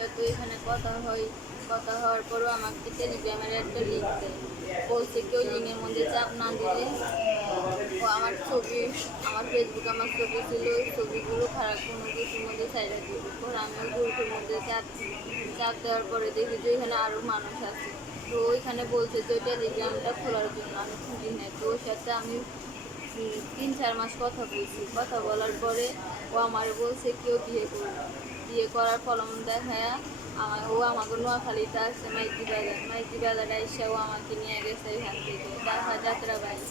সাথে এখানে কথা হয়, কথা হওয়ার পরও আমাকে টেলিগ্রামের একটা লিঙ্ক দেয়। বলছে কি ওই লিঙ্কের মধ্যে চাপ না দিলে ও আমার ছবি, আমার ফেসবুক আমার ছবি ছিল, ওই ছবিগুলো খারাপ কোনো কিছুর মধ্যে সাইডে দিবে পর আমি ওই গ্রুপের মধ্যে চাপ চাপ দেওয়ার পরে দেখি যে এখানে আরও মানুষ আছে। তো ওইখানে বলছে যে ওই টেলিগ্রামটা খোলার জন্য আমি খুঁজি নাই। তো সাথে আমি তিন, চার মাস কথা বলছি। কথা বলার পরে ও আমার বলছে কেউ বিয়ে করবে। বিয়ে করার ফলন দেখায় আমার ও আমাকে নোয়াখালীতে আসছে, মাইতি বাজার। মাইতি বাজারে এসে ও আমাকে নিয়ে গেছে এখান থেকে। দেখা যাত্রা বাড়ি।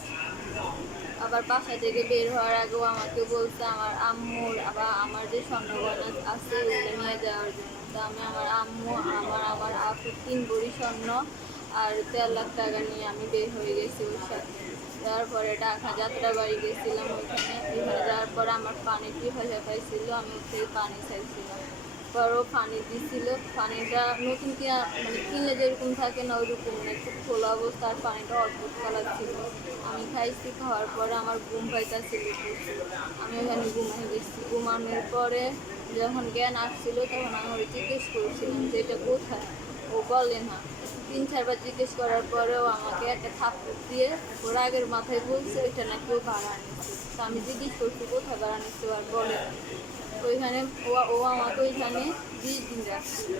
আবার বাসা থেকে বের হওয়ার আগেও আমাকে বলছে, আমার আম্মুর আবার আমার যে স্বর্ণগয়না আছে, ওগুলো নিয়ে যাওয়ার জন্য। তো আমি আমার আম্মু, আমার আমার আপু তিন ভরি স্বর্ণ আর তেরো লাখ টাকা নিয়ে আমি বের হয়ে গেছি ওর সাথে। যাওয়ার পরে ঢাকা যাত্রা বাড়ি গেছিলাম ওইখানে। ওইখানে যাওয়ার পরে আমার পানি পিপাসা পাইছিল আমি থেকে পানি চাইছিলাম। পরও পানি দিছিল। পানিটা নতুন কিনা মানে কিনলে যেরকম থাকে না ওইরকম না। একটু খোলা অবস্থা আর পানিটা অদ্ভুত কালার ছিল। আমি খাইছি, খাওয়ার পরে আমার ঘুম পাইতাছিল। আমি ওখানে ঘুমাই গেছি। ঘুমানোর পরে যখন জ্ঞান আসছিল, তখন আমি ওর জিজ্ঞেস করছিলাম যে এটা কোথায়? ও বলে, না। তিন, চারবার জিজ্ঞেস করার পরেও আমাকে একটা থাপ্পড় দিয়ে ওর আগের মাথায় বলছে, ওইটা নাকি ও ভাড়া নিচ্ছে। তো আমি জিজ্ঞেস করছি, কোথায় ভাড়া নিচ্ছে? আর বলে না। ওইখানে ও ও আমাকে ওইখানে বিশ দিন রাখছিল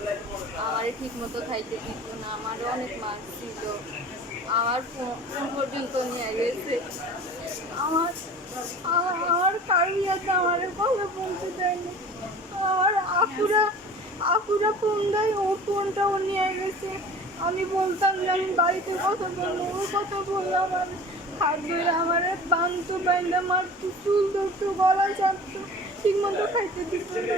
আমার ঠিক মতো খাইতে দিত না, আমারও অনেক মাছ ছিল। আমার ফোন পর্যন্ত নিয়ে গেছে আমার আমার আমার কারিয়াতে আমার কথা বলতে দেয়নি আমার আপুরা আপুরা ফোন দেয়, ও ফোনটা ও নিয়ে গেছে। আমি বলতাম যে আমি বাড়িতে কথা বলব ওর কথা বললাম আমার হাত ধরে আমার বান্ধু বাইন্দা মারতো, চুল ধরতো, গলা চাপতো ঠিক মতো খাইতে দিত না।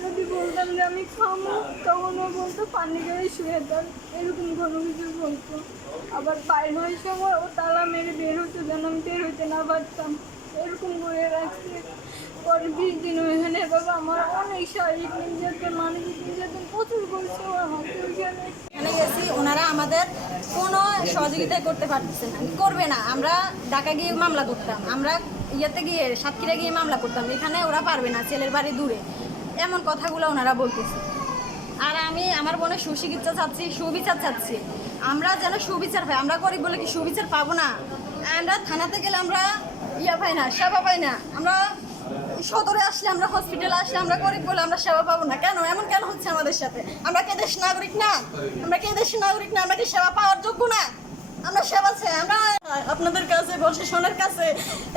যদি বলতাম যে আমি খামো, তখন ও বলতো, পানি গায়ে শুয়ে দেন এরকম কোনো কিছু বলতো। আবার বাইর হওয়ার সময় ও তালা মেরে বের হতো, যেন আমি বের হইতে না পারতাম। এরকম করে রাখছে পরে বিশ দিন ওইখানে বাবা আমার অনেক শারীরিক নির্যাতন, মানসিক নির্যাতন প্রচুর করছে আমাকে ওনারা আমাদের কোনো সহযোগিতা করতে পারতেছে না। করবে না, আমরা ঢাকা গিয়ে মামলা করতাম, আমরা ইয়েতে গিয়ে, সাতক্ষীরা গিয়ে মামলা করতাম, এখানে ওরা পারবে না, ছেলের বাড়ি দূরে। এমন কথাগুলো ওনারা বলতেছে। আর আমি, আমার বোনের সুচিকিৎসা চাচ্ছি, সুবিচার চাচ্ছি। আমরা যেন সুবিচার পাই, আমরা গরিব বলে কি সুবিচার পাবো না? আমরা থানাতে গেলে আমরা ইয়া পাই না সেবা পাই না। আমরা সদরে আসলে আমরা হসপিটালে আসলে আমরা গরিব বলে আমরা সেবা পাবো না। কেন? এমন কেন হচ্ছে আমাদের সাথে? আমরা কে দেশ নাগরিক না? আমরা কে দেশ নাগরিক না? আমরা কি সেবা পাওয়ার যোগ্য না? আমরা সেবা চাই আমরা আপনাদের কাছে প্রশাসনের কাছে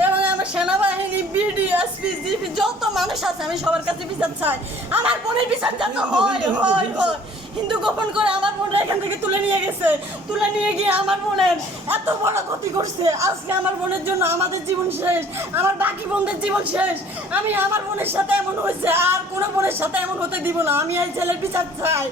এবং আমার সেনাবাহিনী বিডি এসপি জিপি যত মানুষ আছে আমি সবার কাছে বিচার চাই। আমার বোনের বিচার যাতে হয় হয় হয়। হিন্দু গোপন করে আমার বোনরা এখান থেকে তুলে নিয়ে গেছে। তুলে নিয়ে গিয়ে আমার বোনের এত বড় ক্ষতি করছে। আজকে আমার বোনের জন্য আমাদের জীবন শেষ, আমার বাকি বোনদের জীবন শেষ। আমি আমার বোনের সাথে এমন হয়েছে, আর কোনো বোনের সাথে এমন হতে দিব না। আমি এই ছেলের বিচার চাই।